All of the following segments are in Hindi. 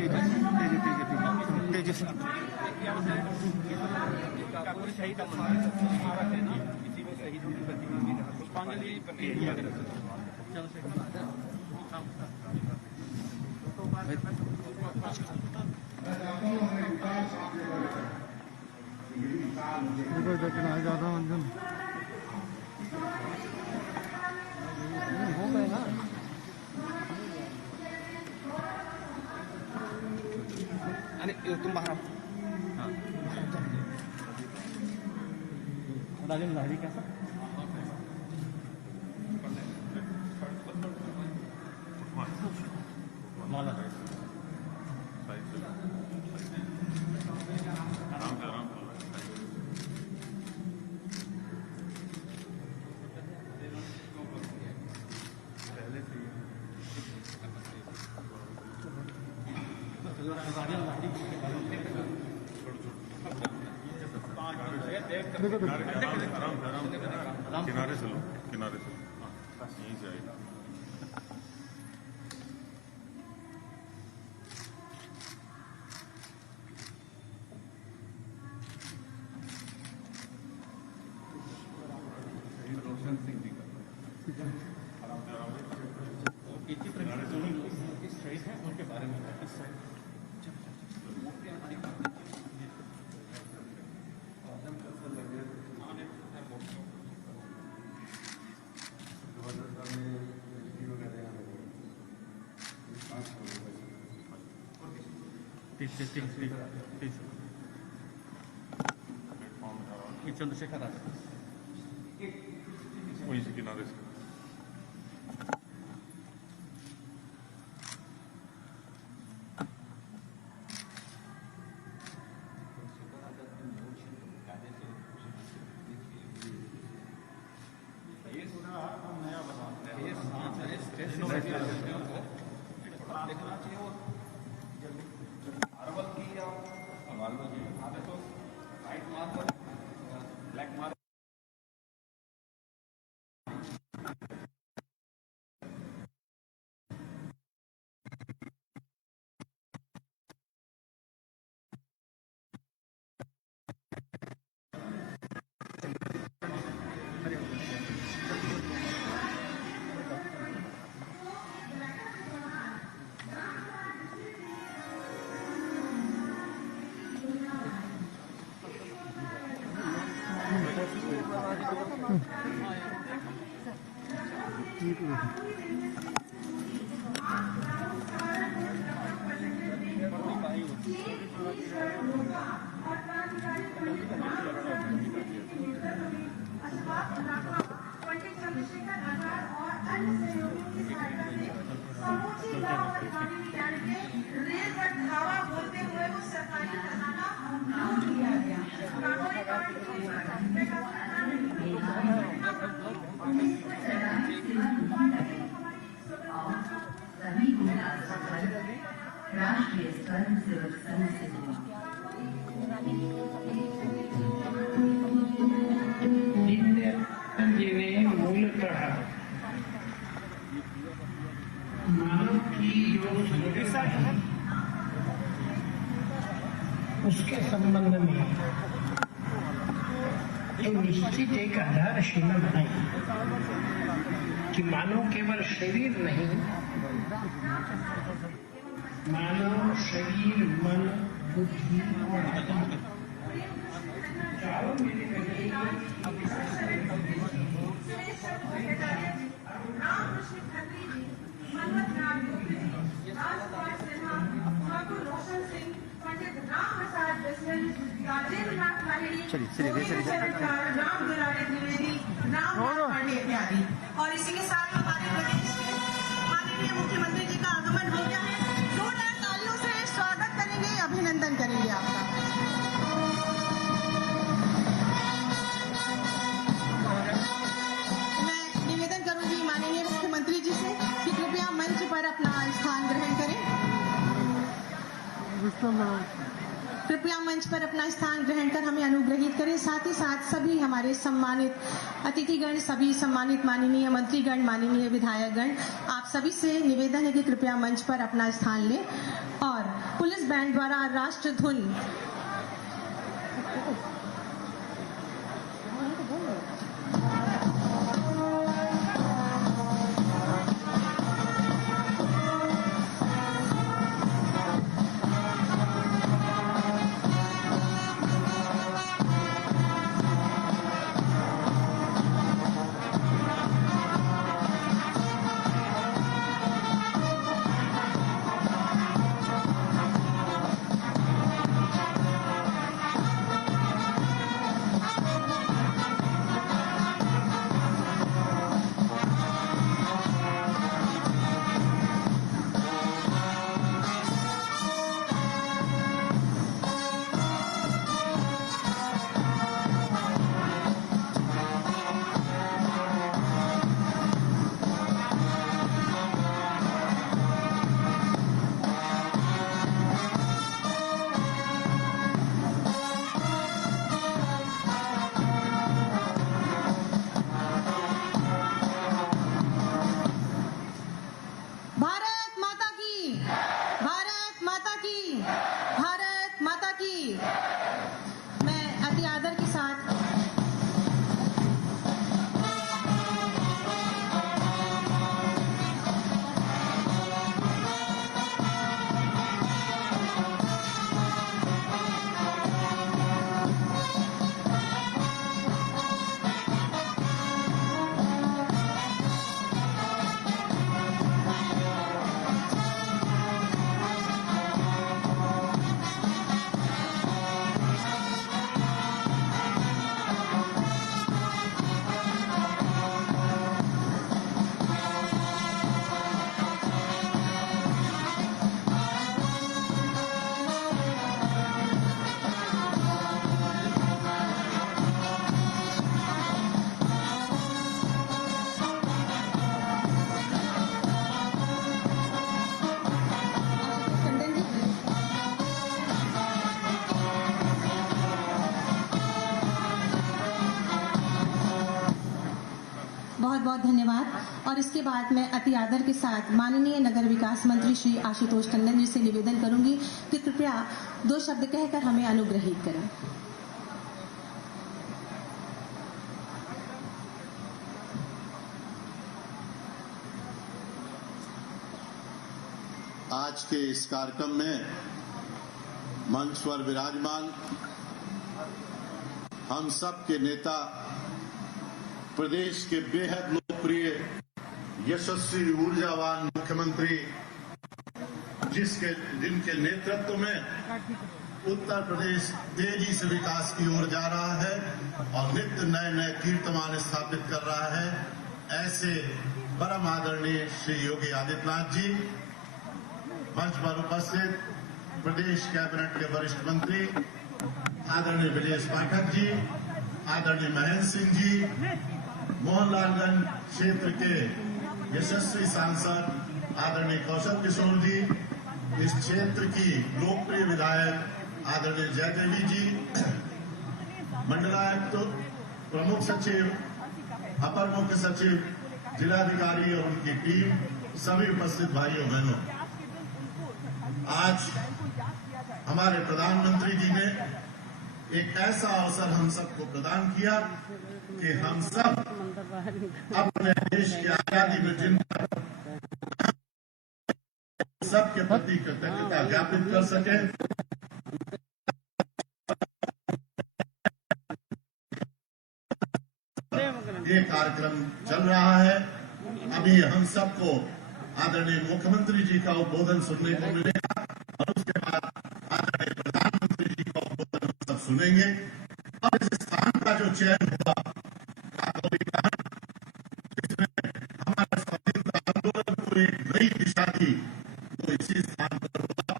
तेजस शहीद स्मारक है ना, इसी में शहीदों की प्रतिमा पुष्पांजलि ज़्यादा मंजन हो गए ना। अरे तुम बाहर राजेंद्र लाहिड़ी कैसा माला किनारे से लो, किनारे से यहीं से आएगा। रोशन सिंह जी का शहीद है उनके बारे में चंद्रशेखर आजाद वहीं से किनारे से नया बना देखना चाहिए वो मार्बल की या मार्बल की आगे तो white marble black marble rail पर धावा बोलते हुए वो सरकारी खजाना लूट लिया गया। सभी को राष्ट्रीय स्वयं सेवक संघ से जी ने मूलतः मानव की जो सुरक्षा है उसके संबंध में जो निश्चित एक आधारशिला बनाई कि मानव केवल शरीर नहीं, मानव शरीर मन बुद्धि और चारों रोशन सिंह, पंडित राम प्रसाद बिस्मिल, राजेंद्र नाथ लाहिड़ी, राम दुलारी द्विवेदी, राम पांडे इत्यादि। और इसी के साथ हमारे प्रदेश में माननीय मुख्यमंत्री जी का आगमन हो गया है। जोरदार तालियों से स्वागत करेंगे, अभिनंदन करेंगे आपका। मैं निवेदन करूंगी माननीय मुख्यमंत्री जी से कि कृपया मंच पर अपना स्थान ग्रहण करें। कृपया मंच पर अपना स्थान ग्रहण कर हमें अनुग्रहित करें। साथ ही साथ सभी हमारे सम्मानित अतिथिगण, सभी सम्मानित माननीय मंत्रीगण, माननीय विधायकगण, आप सभी से निवेदन है कि कृपया मंच पर अपना स्थान लें और पुलिस बैंड द्वारा राष्ट्र धुन बहुत बहुत धन्यवाद। और इसके बाद मैं अति आदर के साथ माननीय नगर विकास मंत्री श्री आशुतोष टंडन जी से निवेदन करूंगी कि कृपया 2 शब्द कहकर हमें अनुग्रहित करें। आज के इस कार्यक्रम में मंच पर विराजमान हम सब के नेता, प्रदेश के बेहद लोकप्रिय यशस्वी ऊर्जावान मुख्यमंत्री, जिनके नेतृत्व में उत्तर प्रदेश तेजी से विकास की ओर जा रहा है और नित्य नए नए कीर्तिमान स्थापित कर रहा है, ऐसे परम आदरणीय श्री योगी आदित्यनाथ जी, मंच पर उपस्थित प्रदेश कैबिनेट के वरिष्ठ मंत्री आदरणीय ब्रजेश पाठक जी, आदरणीय महेंद्र सिंह जी, मोहनलालगंज क्षेत्र के यशस्वी सांसद आदरणीय कौशल किशोर जी, इस क्षेत्र की लोकप्रिय विधायक आदरणीय जयदेवी जी, मंडलायुक्त, प्रमुख सचिव, अपर मुख्य सचिव, जिलाधिकारी और उनकी टीम, सभी उपस्थित भाइयों बहनों, आज हमारे प्रधानमंत्री जी ने एक ऐसा अवसर हम सबको प्रदान किया कि हम सब अपने देश की आजादी में जिन सबके प्रति कृतज्ञता ज्ञापित कर सके। ये कार्यक्रम चल रहा है। अभी हम सबको आदरणीय मुख्यमंत्री जी का उद्बोधन सुनने को मिलेगा और उसके बाद आदरणीय प्रधानमंत्री जी का उद्बोधन हम सब सुनेंगे। और इस स्थान का जो चयन हुआ, जिसमें हमारे स्वाधीनता आंदोलन को एक नई दिशा दी, वो इसी स्थान पर हुआ।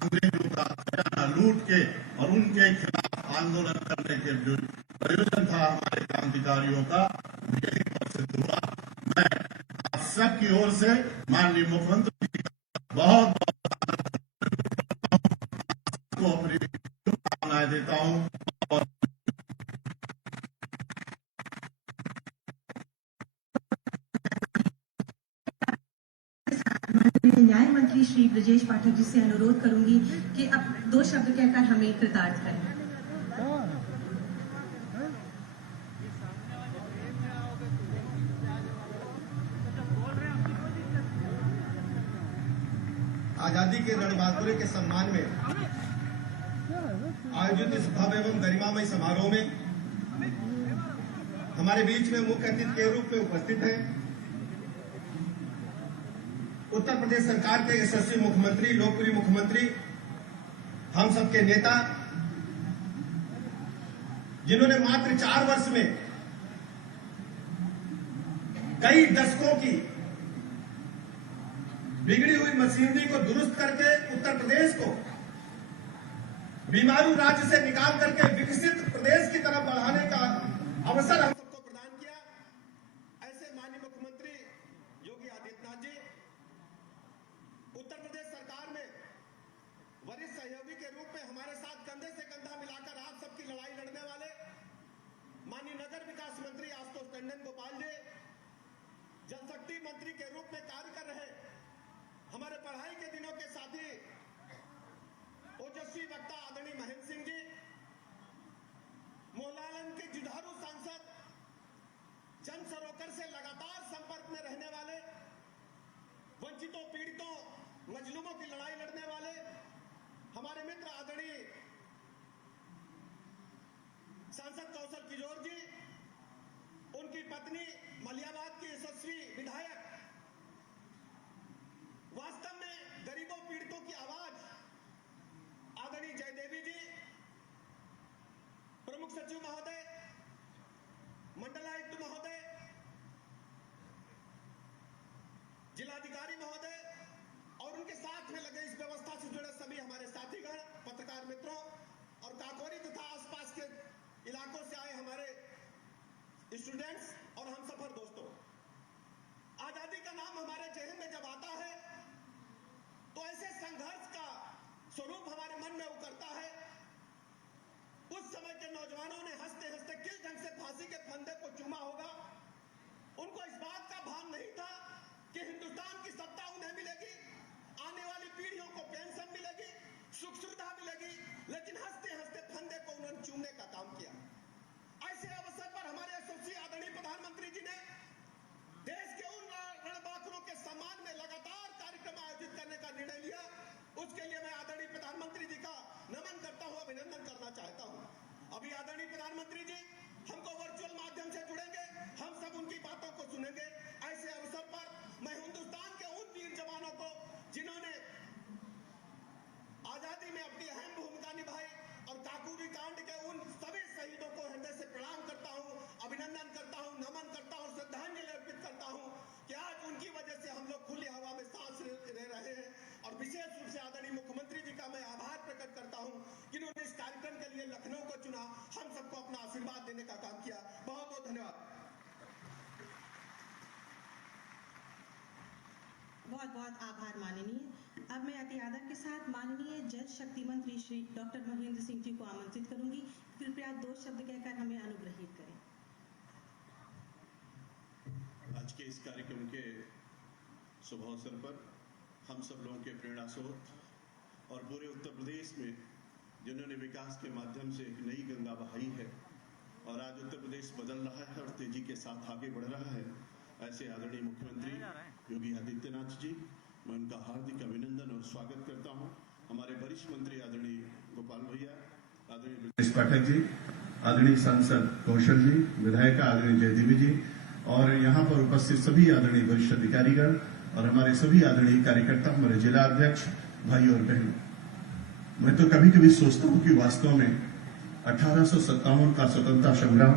अंग्रेजों का खजाना लूट के और उनके खिलाफ आंदोलन करने के जो प्रयोजन था हमारे क्रांतिकारियों का, यही पर सिद्ध हुआ। मैं आप सबकी ओर से माननीय मुख्यमंत्री जी का बहुत बहुत को न्याय मंत्री श्री ब्रजेश पाठक जी से अनुरोध करूंगी कि अब 2 शब्द कहकर हमें कृतार्थ करें। आजादी के रणबांकुरे के सम्मान में आयोजित इस भव्य एवं गरिमामय समारोह में हमारे बीच में मुख्य अतिथि के रूप में उपस्थित हैं उत्तर प्रदेश सरकार के यशस्वी मुख्यमंत्री, लोकप्रिय मुख्यमंत्री, हम सबके नेता, जिन्होंने मात्र 4 वर्ष में कई दशकों की बिगड़ी हुई मशीनरी को दुरुस्त करके उत्तर प्रदेश को बीमारू राज्य से निकाल करके विकसित प्रदेश की तरफ बढ़ाने का अवसर हम सबको प्रदान किया। ऐसे माननीय मुख्यमंत्री योगी आदित्यनाथ जी उत्तर प्रदेश सरकार में वरिष्ठ सहयोगी के रूप में हमारे साथ कंधे से कंधा मिलाकर आप सबकी लड़ाई लड़ने वाले माननीय नगर विकास मंत्री आशुतोष टंडन गोपाल जी, जनशक्ति मंत्री के रूप में कार्य कर रहे हमारे पढ़ाई के दिनों के साथी ओजस्वी वक्ता आदरणीय महेंद्र सिंह जी, मोहलालन के जुझारू सांसद, जन सरोवर से लगातार संपर्क में रहने वाले, वंचितों, पीड़ितों, मजलूमों की लड़ाई लड़ने वाले हमारे मित्र आदरणीय सांसद कौशल किशोर जी, उनकी पत्नी मलियाबाद की यशस्वी विधायक, वास्तव में गरीबों पीड़ितों की आवाज आदरणीय जयदेवी जी, प्रमुख सचिव महोदय, मंडलायुक्त महोदय, जिलाधिकारी महोदय और उनके साथ में लगे इस व्यवस्था से जुड़े सभी हमारे साथीगण, पत्रकार मित्रों और काकोरी तथा आसपास के इलाकों से आए हमारे स्टूडेंट्स और हमसफर दोस्तों, आजादी का नाम हमारे चेहरे में जब आता है तो ऐसे संघर्ष का स्वरूप हमारे मन में उकरता है। उस समय के नौजवानों ने हंसते हंसते किस ढंग से फांसी के फंदे को चूमा होगा। उनको इस बात का भान नहीं था कि हिंदुस्तान की सत्ता उन्हें मिलेगी, आने वाली पीढ़ियों को पेंशन मिलेगी, सुख सुविधा मिलेगी, लेकिन हंसते हंसते फंदे को उन्होंने चूमने का काम किया। ऐसे अवसर पर हमारे यशस्वी आदरणीय प्रधानमंत्री जी ने देश के उन रणबांकुरों के सम्मान में लगातार कार्यक्रम आयोजित करने का निर्णय लिया। उसके लिए मैं आदरणीय प्रधानमंत्री जी का नमन करता हूं, अभिनंदन करना चाहता हूं। अभी आदरणीय प्रधानमंत्री जी हमको वर्चुअल माध्यम से जुड़ेंगे, हम सब उनकी बातों को सुनेंगे। ऐसे अवसर पर मैं हिंदुस्तान के उन वीर जवानों को जिन्होंने आजादी में अपनी अहम भूमिका निभाई और काकोरी कांड के उन सभी शहीदों को हृदय से प्रणाम करता हूं, अभिनंदन करता हूं, नमन करता हूं, श्रद्धांजलि अर्पित करता हूं कि आज उनकी वजह से हम लोग खुली हवा में सांस ले रहे हैं। और विशेष रूप से आदरणीय मुख्यमंत्री जी का मैं आभार प्रकट करता हूं कि उन्होंने इस कार्यक्रम के लिए लखनऊ को चुना, हम सबको अपना आशीर्वाद देने का काम किया। बहुत बहुत धन्यवाद। बहुत बहुत आभार माननीय। अब मैं अति आदर के साथ माननीय जल शक्ति मंत्री श्री डॉक्टर महेंद्र सिंह जी को आमंत्रित करूंगी। कृपया 2 शब्द कहकर हमें अनुग्रहित करें। आज के इस कार्यक्रम के शुभ अवसर पर हम सब लोगों के प्रेरणा स्रोत और पूरे उत्तर प्रदेश में जिन्होंने विकास के माध्यम से एक नई गंगा बहाई है और आज उत्तर प्रदेश बदल रहा है और तेजी के साथ आगे बढ़ रहा है, ऐसे आदरणीय मुख्यमंत्री योगी आदित्यनाथ जी, मैं उनका हार्दिक अभिनंदन और स्वागत करता हूं। हमारे वरिष्ठ मंत्री आदरणीय गोपाल भैया, आदरणीय ब्रजेश पाठक जी, आदरणीय सांसद कौशल जी, विधायक आदरणीय जयदेवी जी और यहाँ पर उपस्थित सभी आदरणीय वरिष्ठ अधिकारीगण और हमारे सभी आदरणीय कार्यकर्ता, हमारे जिला अध्यक्ष, भाई और बहनों, मैं तो कभी कभी सोचता हूं कि वास्तव में 1857 का स्वतंत्रता संग्राम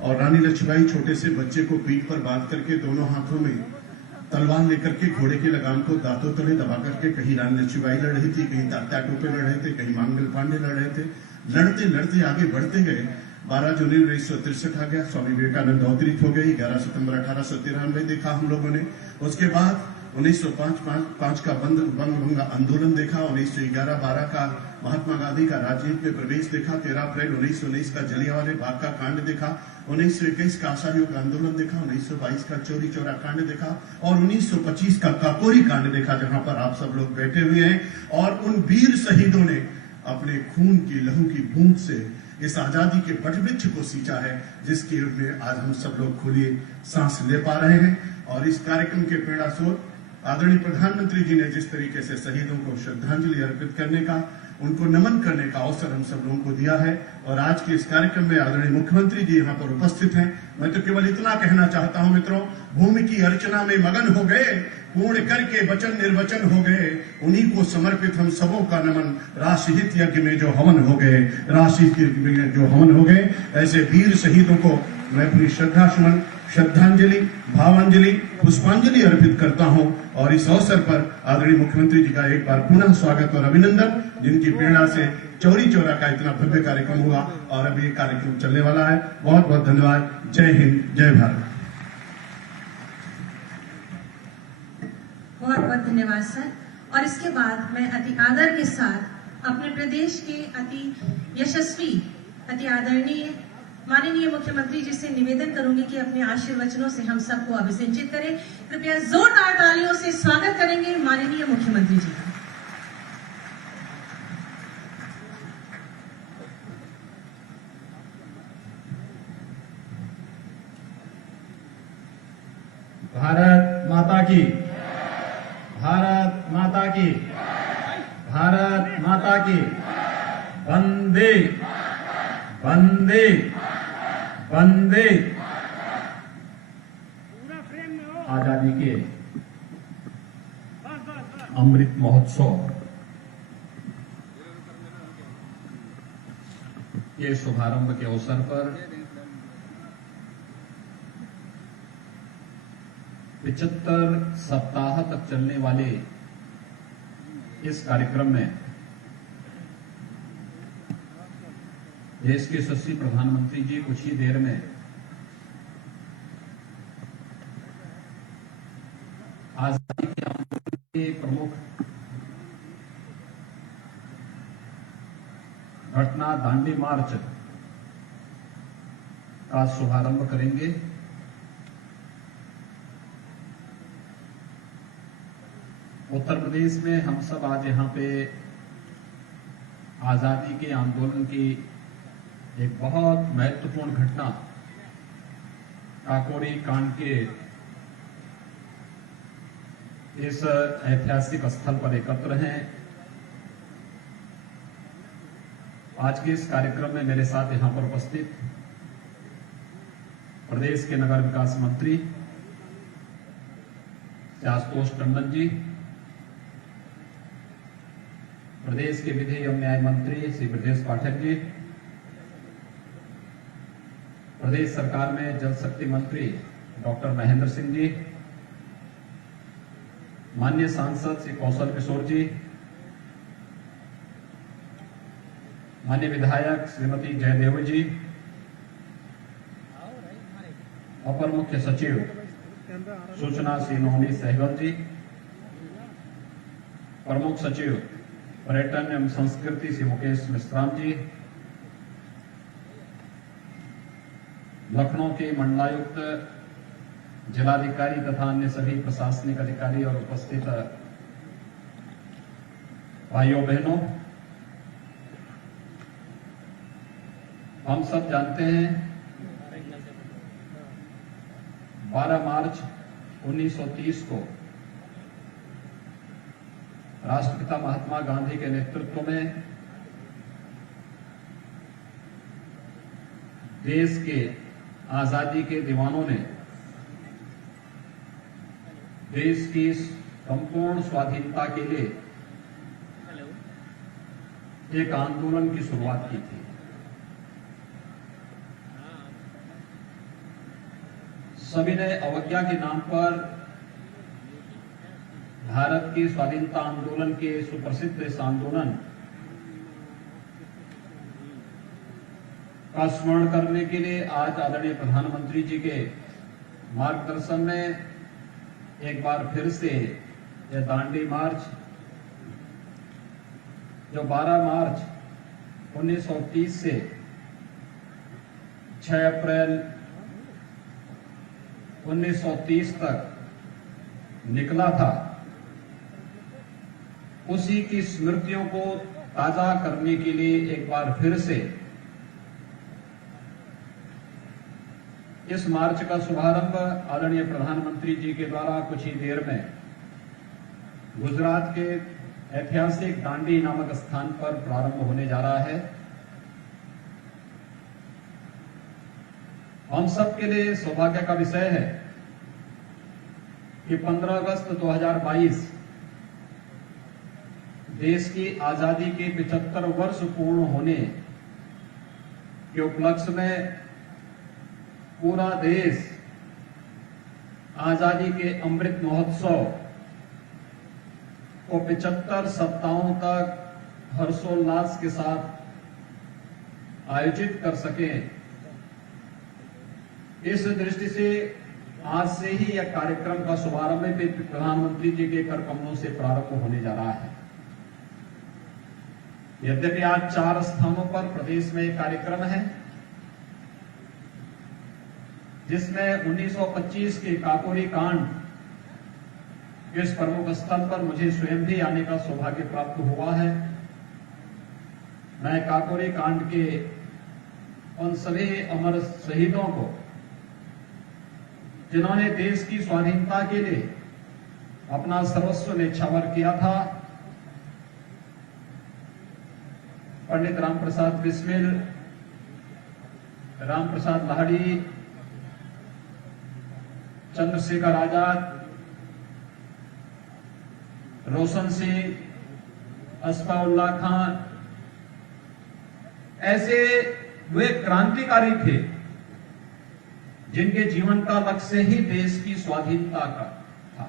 और रानी लक्ष्मीबाई छोटे से बच्चे को पीठ पर बांध करके दोनों हाथों में तलवार लेकर के घोड़े की लगाम को दांतों तले दबा करके कहीं रानी लक्ष्मीबाई लड़ रही थी, कहीं तात्या टोपे लड़ रहे थे, कहीं मंगल पांडे लड़ रहे थे। लड़ते लड़ते आगे बढ़ते गए। 12 जुलाई 1963 आ गया, स्वामी विवेकानंद अवतरित हो गई। 11 सितंबर 1893 देखा हम लोगों ने। उसके बाद 1905 का बंग आंदोलन देखा, 1911-12 का महात्मा गांधी का राजनीति में प्रवेश देखा, 13 अप्रैल 1919 का जलियांवाला बाग का कांड देखा, 1921 का असहयोग आंदोलन देखा, 1922 का चौरी चौरा कांड देखा और 1925 का काकोरी कांड देखा, जहां पर आप सब लोग बैठे हुए हैं। और उन वीर शहीदों ने अपने खून की लहू की बूंद से इस आजादी के वटवृक्ष को सींचा है, जिसके में आज हम सब लोग खुली सांस ले पा रहे हैं। और इस कार्यक्रम के प्रेरणा स्रोत आदरणीय प्रधानमंत्री जी ने जिस तरीके से शहीदों को श्रद्धांजलि अर्पित करने का, उनको नमन करने का अवसर हम सब लोगों को दिया है। और आज के इस कार्यक्रम में आदरणीय मुख्यमंत्री जी यहाँ पर उपस्थित हैं। मैं तो केवल इतना कहना चाहता हूं मित्रों, भूमि की अर्चना में मगन हो गए, पूर्ण करके वचन निर्वचन हो गए, उन्हीं को समर्पित हम सबों का नमन। राष्ट्रहित यज्ञ में जो हवन हो गए, राष्ट्रहित यज्ञ में जो हवन हो गए, ऐसे वीर शहीदों को मैं अपनी श्रद्धा सुमन, श्रद्धांजलि, भावांजलि, पुष्पांजलि अर्पित करता हूं। और इस अवसर पर आदरणीय मुख्यमंत्री जी का एक बार पुनः स्वागत और अभिनंदन, जिनकी प्रेरणा से चौरी चौरा का इतना भव्य कार्यक्रम हुआ और अभी ये कार्यक्रम चलने वाला है। बहुत बहुत धन्यवाद। जय हिंद, जय भारत। बहुत बहुत धन्यवाद सर। और इसके बाद मैं अति आदर के साथ अपने प्रदेश के अति यशस्वी, अति आदरणीय माननीय मुख्यमंत्री जी से निवेदन करूंगी कि अपने आशीर्वचनों से हम सबको अभिसिंचित करें। कृपया जोरदार तालियों से स्वागत करेंगे माननीय मुख्यमंत्री जी का। भारत माता की, भारत माता की, भारत माता की। वंदे वंदे वंदे। आजादी के अमृत महोत्सव के शुभारंभ के अवसर पर 75 सप्ताह तक चलने वाले इस कार्यक्रम में देश के यशस्वी प्रधानमंत्री जी कुछ ही देर में आजादी के आंदोलन के प्रमुख घटना दांडी मार्च का शुभारंभ करेंगे। उत्तर प्रदेश में हम सब आज यहाँ पे आजादी के आंदोलन की एक बहुत महत्वपूर्ण घटना काकोरी कांड के इस ऐतिहासिक स्थल पर एकत्र हैं। आज के इस कार्यक्रम में मेरे साथ यहां पर उपस्थित प्रदेश के नगर विकास मंत्री श्री आशुतोष टंडन जी, प्रदेश के विधि एवं न्याय मंत्री श्री ब्रजेश पाठक जी, प्रदेश सरकार में जल शक्ति मंत्री डॉक्टर महेंद्र सिंह जी, माननीय सांसद श्री कौशल किशोर जी, माननीय विधायक श्रीमती जयदेव जी, अपर मुख्य सचिव सूचना श्री नवनीत सहगल जी, प्रमुख सचिव पर्यटन एवं संस्कृति श्री मुकेश मिश्राम जी, लखनऊ के मंडलायुक्त, जिलाधिकारी तथा अन्य सभी प्रशासनिक अधिकारी और उपस्थित भाइयों बहनों, हम सब जानते हैं 12 मार्च 1930 को राष्ट्रपिता महात्मा गांधी के नेतृत्व में देश के आजादी के दीवानों ने देश की संपूर्ण स्वाधीनता के लिए एक आंदोलन की शुरुआत की थी। सभी ने अवज्ञा के नाम पर भारत की स्वाधीनता आंदोलन के सुप्रसिद्ध इस आंदोलन का स्मरण करने के लिए आज आदरणीय प्रधानमंत्री जी के मार्गदर्शन में एक बार फिर से यह दांडी मार्च जो 12 मार्च 1930 से 6 अप्रैल 1930 तक निकला था, उसी की स्मृतियों को ताजा करने के लिए एक बार फिर से इस मार्च का शुभारंभ आदरणीय प्रधानमंत्री जी के द्वारा कुछ ही देर में गुजरात के ऐतिहासिक दांडी नामक स्थान पर प्रारंभ होने जा रहा है। हम सब के लिए सौभाग्य का विषय है कि 15 अगस्त 2022 देश की आजादी के 75 वर्ष पूर्ण होने के उपलक्ष्य में पूरा देश आजादी के अमृत महोत्सव को 75 सप्ताहों तक हर्षोल्लास के साथ आयोजित कर सके, इस दृष्टि से आज से ही यह कार्यक्रम का शुभारंभ प्रधानमंत्री जी के कर कमलों से प्रारंभ होने जा रहा है। यद्यपि आज 4 स्थानों पर प्रदेश में एक कार्यक्रम है, जिसमें 1925 के काकोरी कांड इस प्रमुख स्थल पर मुझे स्वयं भी आने का सौभाग्य प्राप्त हुआ है। मैं काकोरी कांड के उन सभी अमर शहीदों को, जिन्होंने देश की स्वाधीनता के लिए अपना सर्वस्व न्यौछावर किया था, पंडित राम प्रसाद बिस्मिल, राम प्रसाद लाहिड़ी, चंद्रशेखर आजाद, रोशन सिंह, अस्फाउल्लाह खान, ऐसे वे क्रांतिकारी थे जिनके जीवन का लक्ष्य ही देश की स्वाधीनता का था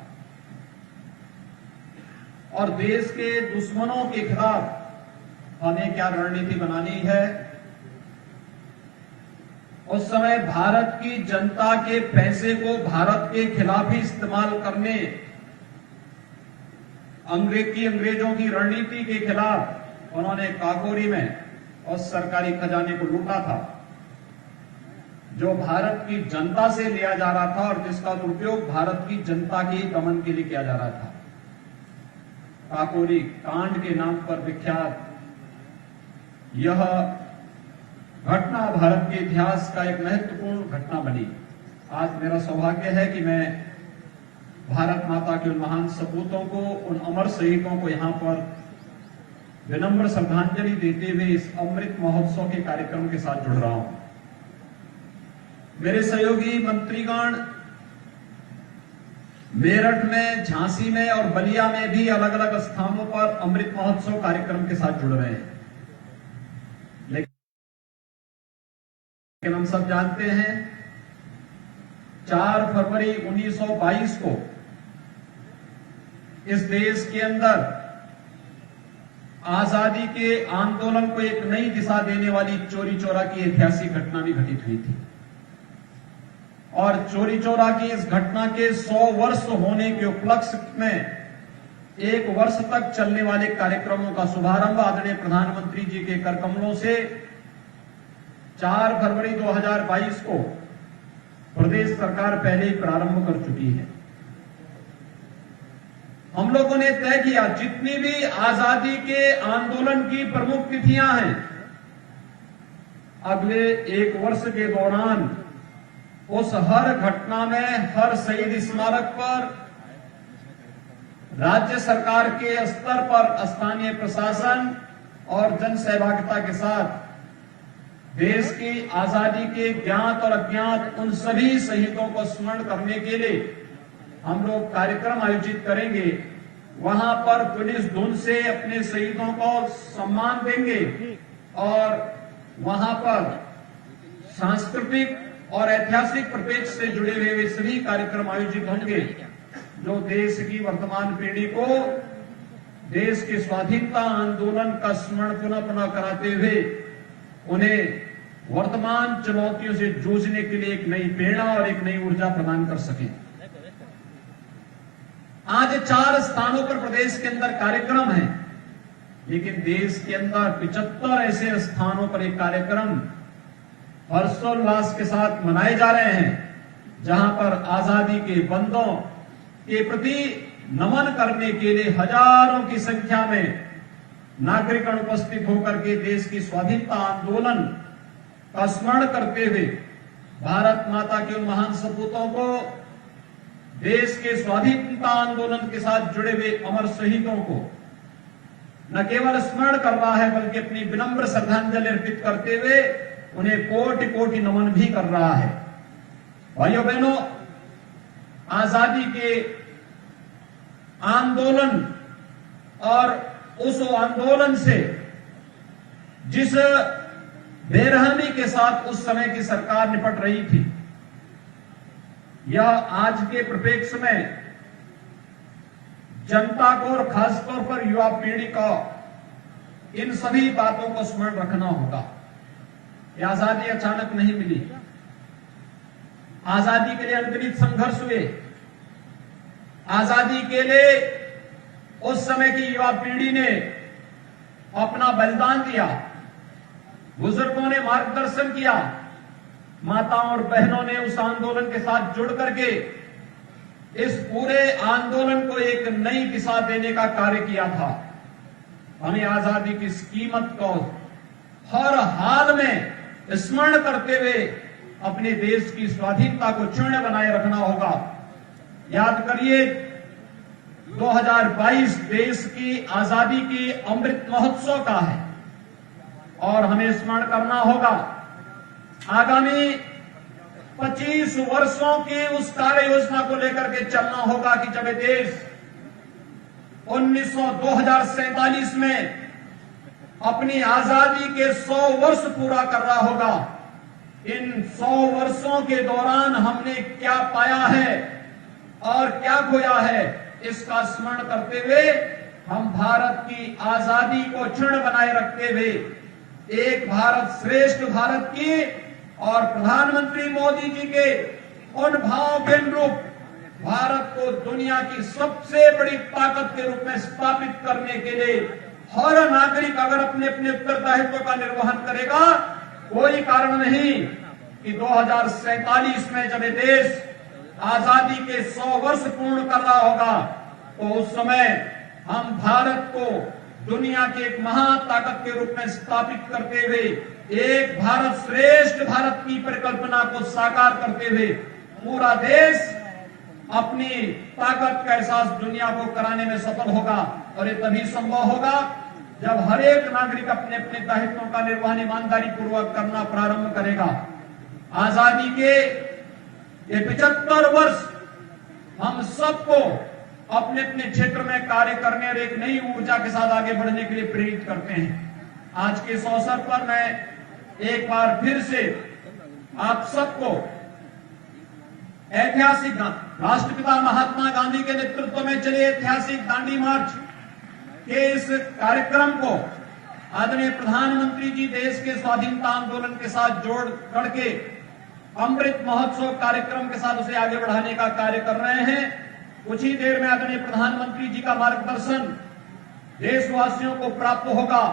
और देश के दुश्मनों के खिलाफ हमें क्या रणनीति बनानी है। उस समय भारत की जनता के पैसे को भारत के खिलाफ ही इस्तेमाल करने, अंग्रेजों की रणनीति के खिलाफ उन्होंने काकोरी में उस सरकारी खजाने को लूटा था जो भारत की जनता से लिया जा रहा था और जिसका दुरुपयोग भारत की जनता के दमन के लिए किया जा रहा था। काकोरी कांड के नाम पर विख्यात यह घटना भारत के इतिहास का एक महत्वपूर्ण घटना बनी। आज मेरा सौभाग्य है कि मैं भारत माता के उन महान सपूतों को, उन अमर शहीदों को यहां पर विनम्र श्रद्धांजलि देते हुए इस अमृत महोत्सव के कार्यक्रम के साथ जुड़ रहा हूं। मेरे सहयोगी मंत्रीगण मेरठ में, झांसी में और बलिया में भी अलग अलग स्थानों पर अमृत महोत्सव कार्यक्रम के साथ जुड़ रहे हैं, लेकिन हम सब जानते हैं 4 फरवरी 1922 को इस देश के अंदर आजादी के आंदोलन को एक नई दिशा देने वाली चोरी चौरा की ऐतिहासिक घटना भी घटित हुई थी और चोरी चौरा की इस घटना के 100 वर्ष होने के उपलक्ष्य में 1 वर्ष तक चलने वाले कार्यक्रमों का शुभारंभ आदरणीय प्रधानमंत्री जी के कर कमलों से 4 फरवरी 2022 को प्रदेश सरकार पहले ही प्रारंभ कर चुकी है। हम लोगों ने तय किया जितनी भी आजादी के आंदोलन की प्रमुख तिथियां हैं, अगले 1 वर्ष के दौरान उस हर घटना में, हर शहीद स्मारक पर राज्य सरकार के स्तर पर स्थानीय प्रशासन और जन सहभागिता के साथ देश की आजादी के ज्ञात और अज्ञात उन सभी शहीदों को स्मरण करने के लिए हम लोग कार्यक्रम आयोजित करेंगे। वहां पर पुलिस धुन से अपने शहीदों को सम्मान देंगे और वहां पर सांस्कृतिक और ऐतिहासिक परिप्रेक्ष्य से जुड़े हुए सभी कार्यक्रम आयोजित होंगे जो देश की वर्तमान पीढ़ी को देश के स्वाधीनता आंदोलन का स्मरण पुनः कराते हुए उन्हें वर्तमान चुनौतियों से जूझने के लिए एक नई प्रेरणा और एक नई ऊर्जा प्रदान कर सकें। आज 4 स्थानों पर प्रदेश के अंदर कार्यक्रम है, लेकिन देश के अंदर 75 ऐसे स्थानों पर एक कार्यक्रम हर्षोल्लास के साथ मनाए जा रहे हैं जहां पर आजादी के बंदों के प्रति नमन करने के लिए हजारों की संख्या में नागरिकगण उपस्थित होकर के देश की स्वाधीनता आंदोलन का स्मरण करते हुए भारत माता के उन महान सपूतों को, देश के स्वाधीनता आंदोलन के साथ जुड़े हुए अमर शहीदों को न केवल स्मरण कर रहा है बल्कि अपनी विनम्र श्रद्धांजलि अर्पित करते हुए उन्हें कोटि कोटि नमन भी कर रहा है। भाइयों बहनों, आजादी के आंदोलन और उस आंदोलन से जिस बेरहमी के साथ उस समय की सरकार निपट रही थी, यह आज के परिप्रेक्ष्य में जनता को और खासतौर पर युवा पीढ़ी को इन सभी बातों को स्मरण रखना होगा। यह आजादी अचानक नहीं मिली। आजादी के लिए अनगिनत संघर्ष हुए। आजादी के लिए उस समय की युवा पीढ़ी ने अपना बलिदान दिया, बुजुर्गों ने मार्गदर्शन किया, माताओं और बहनों ने उस आंदोलन के साथ जुड़ करके इस पूरे आंदोलन को एक नई दिशा देने का कार्य किया था। हमें आजादी की इस कीमत को हर हाल में स्मरण करते हुए अपने देश की स्वाधीनता को क्षुण्ण बनाए रखना होगा। याद करिए, 2022 देश की आजादी की अमृत महोत्सव का है और हमें स्मरण करना होगा आगामी 25 वर्षों की उस कार्य योजना को लेकर के चलना होगा कि जब देश 2047 में अपनी आजादी के 100 वर्ष पूरा कर रहा होगा। इन 100 वर्षों के दौरान हमने क्या पाया है और क्या खोया है, इसका स्मरण करते हुए हम भारत की आजादी को क्षुण्ण बनाए रखते हुए एक भारत श्रेष्ठ भारत की और प्रधानमंत्री मोदी जी के उन भावों के अनुरूप भारत को दुनिया की सबसे बड़ी ताकत के रूप में स्थापित करने के लिए हर नागरिक अगर अपने अपने उत्तरदायित्व का निर्वहन करेगा, कोई कारण नहीं कि 2047 में जब देश आजादी के 100 वर्ष पूर्ण कर रहा होगा तो उस समय हम भारत को दुनिया की एक महाताकत के रूप में स्थापित करते हुए एक भारत श्रेष्ठ भारत की परिकल्पना को साकार करते हुए पूरा देश अपनी ताकत का एहसास दुनिया को कराने में सफल होगा। और ये तभी संभव होगा जब हर एक नागरिक अपने अपने दायित्वों का निर्वहन ईमानदारी पूर्वक करना प्रारंभ करेगा। आजादी के ये 75 वर्ष हम सबको अपने अपने क्षेत्र में कार्य करने और एक नई ऊर्जा के साथ आगे बढ़ने के लिए प्रेरित करते हैं। आज के इस अवसर पर मैं एक बार फिर से आप सबको ऐतिहासिक राष्ट्रपिता महात्मा गांधी के नेतृत्व में चले ऐतिहासिक दांडी मार्च के इस कार्यक्रम को आदरणीय प्रधानमंत्री जी देश के स्वाधीनता आंदोलन के साथ जोड़ करके अमृत महोत्सव कार्यक्रम के साथ उसे आगे बढ़ाने का कार्य कर रहे हैं। कुछ ही देर में आदरणीय प्रधानमंत्री जी का मार्गदर्शन देशवासियों को प्राप्त होगा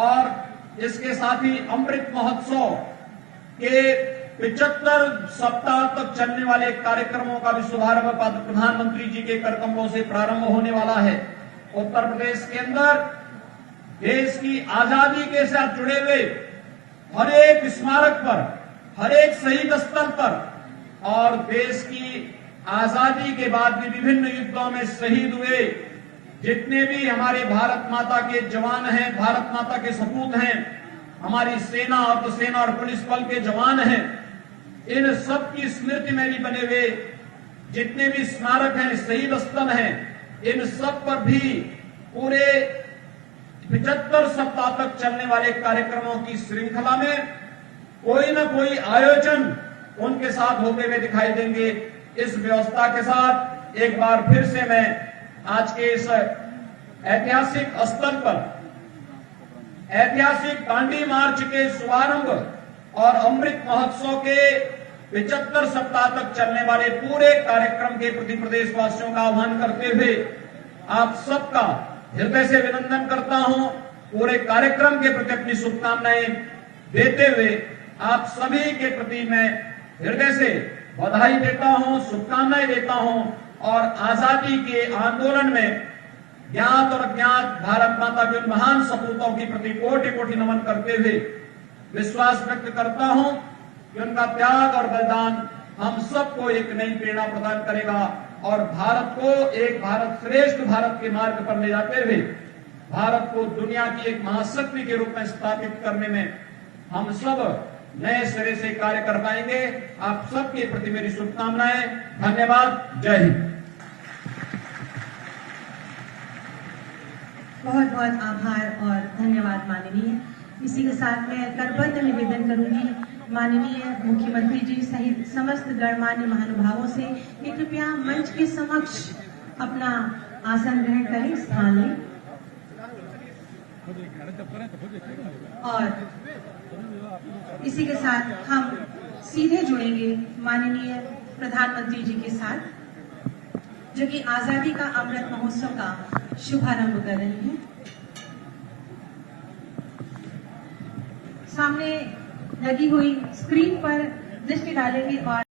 और इसके साथ ही अमृत महोत्सव के 75 सप्ताह तक चलने वाले कार्यक्रमों का भी शुभारंभ प्रधानमंत्री जी के कर कमलों से प्रारंभ होने वाला है। उत्तर प्रदेश के अंदर देश की आजादी के साथ जुड़े हुए हर एक स्मारक पर, हर एक शहीद स्थल पर और देश की आजादी के बाद भी विभिन्न युद्धों में शहीद हुए जितने भी हमारे भारत माता के जवान हैं, भारत माता के सपूत हैं, हमारी सेना, अर्धसेना और पुलिस बल के जवान हैं, इन सब की स्मृति में भी बने हुए जितने भी स्मारक हैं, शहीद स्थल हैं, इन सब पर भी पूरे 75 सप्ताह तक चलने वाले कार्यक्रमों की श्रृंखला में कोई न कोई आयोजन उनके साथ होते हुए दिखाई देंगे। इस व्यवस्था के साथ एक बार फिर से मैं आज के इस ऐतिहासिक स्थल पर ऐतिहासिक दांडी मार्च के शुभारंभ और अमृत महोत्सव के 75 सप्ताह तक चलने वाले पूरे कार्यक्रम के प्रति प्रदेशवासियों का आह्वान करते हुए आप सबका हृदय से अभिनंदन करता हूं। पूरे कार्यक्रम के प्रति अपनी शुभकामनाएं देते हुए आप सभी के प्रति मैं हृदय से बधाई देता हूं, शुभकामनाएं देता हूं और आजादी के आंदोलन में ज्ञात और अज्ञात भारत माता के उन महान सपूतों की प्रति कोटि कोटि नमन करते हुए विश्वास व्यक्त करता हूं कि उनका त्याग और बलिदान हम सबको एक नई प्रेरणा प्रदान करेगा और भारत को एक भारत श्रेष्ठ भारत के मार्ग पर ले जाते हुए भारत को दुनिया की एक महाशक्ति के रूप में स्थापित करने में हम सब नए सिरे से कार्य कर पाएंगे। आप सबके प्रति मेरी शुभकामनाएं। धन्यवाद। जय हिंद। बहुत बहुत आभार और धन्यवाद माननीय। इसी के साथ मैं करबद्ध निवेदन करूंगी माननीय मुख्यमंत्री जी सहित समस्त गणमान्य महानुभावों से कि कृपया मंच के समक्ष अपना आसन ग्रहण करें, स्थान लें और इसी के साथ हम सीधे जुड़ेंगे माननीय प्रधानमंत्री जी के साथ जो कि आजादी का अमृत महोत्सव का शुभारंभ कर रहे हैं। सामने लगी हुई स्क्रीन पर दृष्टि डालेंगे और